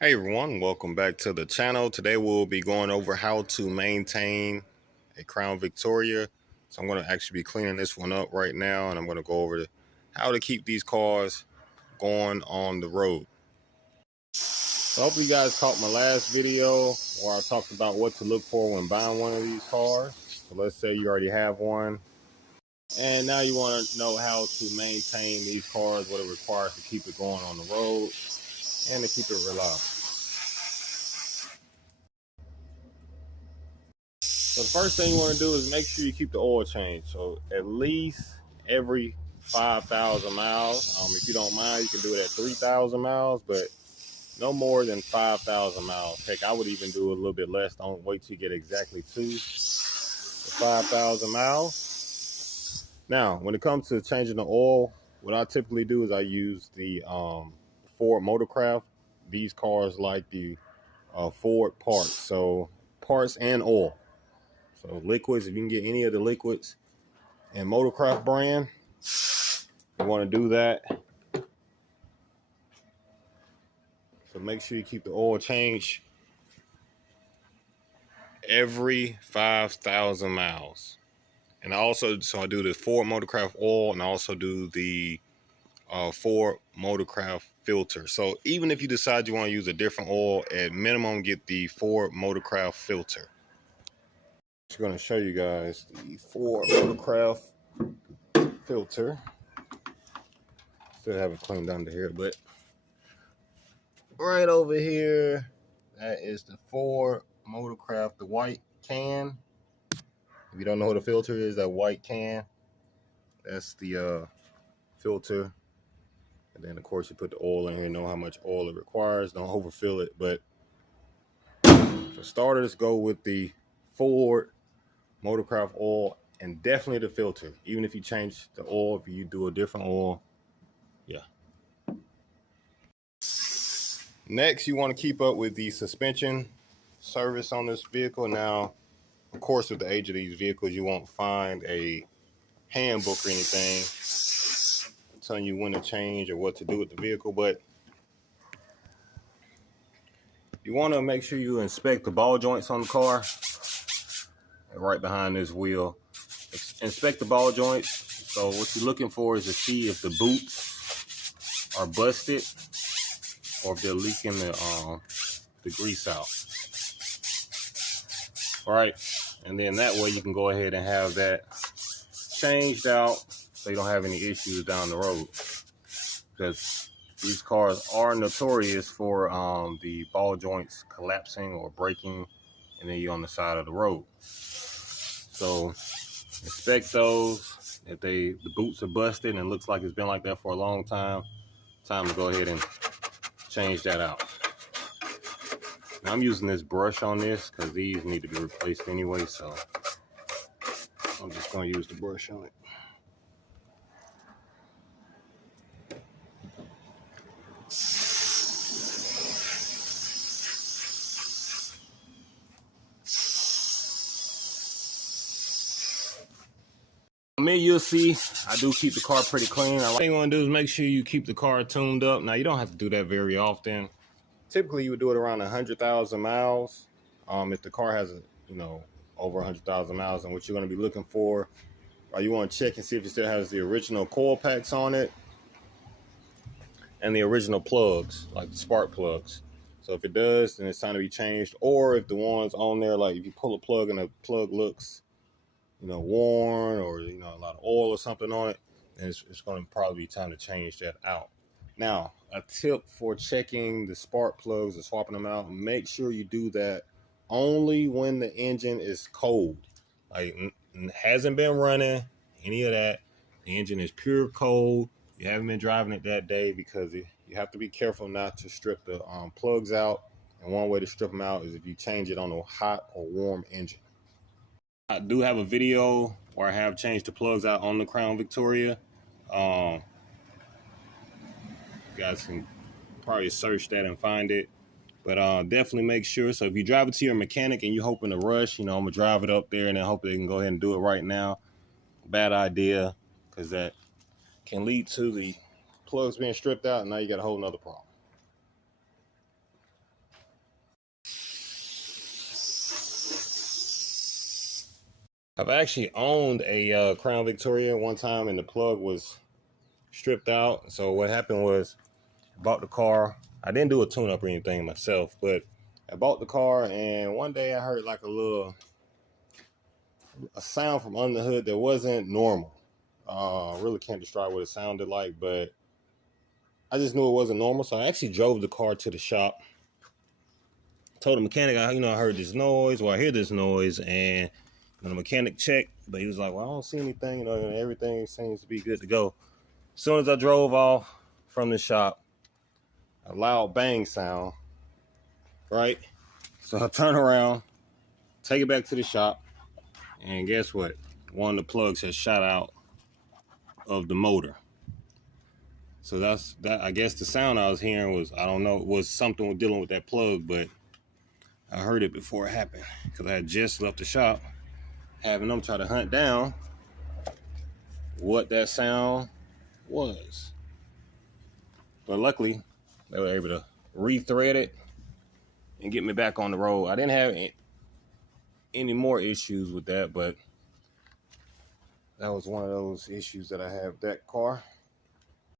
Hey everyone, welcome back to the channel. Today we'll be going over how to maintain a Crown Victoria. So I'm going to actually be cleaning this one up right now, and I'm going to go over how to keep these cars going on the road. So hopefully you guys caught my last video where I talked about what to look for when buying one of these cars. So let's say you already have one, and now you want to know how to maintain these cars, what it requires to keep it going on the road and to keep it reliable. So the first thing you want to do is make sure you keep the oil change. So at least every 5,000 miles. If you don't mind, you can do it at 3,000 miles, but no more than 5,000 miles. Heck, I would even do a little bit less. Don't wait till you get exactly to the 5,000 miles. Now, when it comes to changing the oil, what I typically do is I use the Ford Motorcraft. These cars like the Ford parts, so parts and oil. So liquids, if you can get any of the liquids and Motorcraft brand, you want to do that. So make sure you keep the oil change every 5,000 miles. And I do the Ford Motorcraft oil, and I also do the Ford Motorcraft filter. So even if you decide you want to use a different oil, at minimum get the Ford Motorcraft filter. I'm just going to show you guys the Ford Motorcraft filter. Still haven't cleaned under here, but right over here, that is the Ford Motorcraft, the white can. If you don't know what a filter is, that white can, that's the filter. And then of course you put the oil in here, know how much oil it requires. Don't overfill it, but for starters, go with the Ford Motorcraft oil, and definitely the filter. Even if you change the oil, if you do a different oil, yeah. Next, you want to keep up with the suspension service on this vehicle. Now, of course, with the age of these vehicles, you won't find a handbook or anything telling you when to change or what to do with the vehicle, but you want to make sure you inspect the ball joints on the car. Right behind this wheel, inspect the ball joints. So what you're looking for is to see if the boots are busted or if they're leaking the grease out. All right, and then that way you can go ahead and have that changed out so you don't have any issues down the road, because these cars are notorious for the ball joints collapsing or breaking and then you're on the side of the road. So inspect those. If the boots are busted and it looks like it's been like that for a long time to go ahead and change that out. Now I'm using this brush on this because these need to be replaced anyway, so I'm just going to use the brush on it. You'll see I do keep the car pretty clean. What you want to do is make sure you keep the car tuned up. Now you don't have to do that very often. Typically you would do it around 100,000 miles. If the car has over 100,000 miles, and what you're going to be looking for, you want to check and see if it still has the original coil packs on it and the original plugs, like the spark plugs. So if it does, then it's time to be changed. Or if the ones on there, like if you pull a plug and the plug looks worn, or a lot of oil or something on it, and it's going to probably be time to change that out. Now, a tip for checking the spark plugs and swapping them out: make sure you do that only when the engine is cold, like hasn't been running any of that. The engine is pure cold. You haven't been driving it that day, because you have to be careful not to strip the plugs out. And one way to strip them out is if you change it on a hot or warm engine. I do have a video where I have changed the plugs out on the Crown Victoria. You guys can probably search that and find it. But definitely make sure. So if you drive it to your mechanic and you're hoping to rush, I'm going to drive it up there and then hope they can go ahead and do it right now. Bad idea, because that can lead to the plugs being stripped out, and now you got a whole nother problem. I've actually owned a Crown Victoria one time, and the plug was stripped out. So what happened was, I bought the car. I didn't do a tune-up or anything myself, but I bought the car, and one day I heard like a sound from under the hood that wasn't normal. Really can't describe what it sounded like, but I just knew it wasn't normal. So I actually drove the car to the shop. Told the mechanic, I heard this noise, or I hear this noise, and when the mechanic checked, but he was like, well, I don't see anything, and everything seems to be good to go. As soon as I drove off from the shop, a loud bang sound, right? So I turn around, take it back to the shop, and guess what? One of the plugs has shot out of the motor. So that's that. I guess the sound I was hearing was, I don't know, it was something dealing with that plug, but I heard it before it happened because I had just left the shop, having them try to hunt down what that sound was. But luckily, they were able to rethread it and get me back on the road. I didn't have any more issues with that, but that was one of those issues that I have with that car.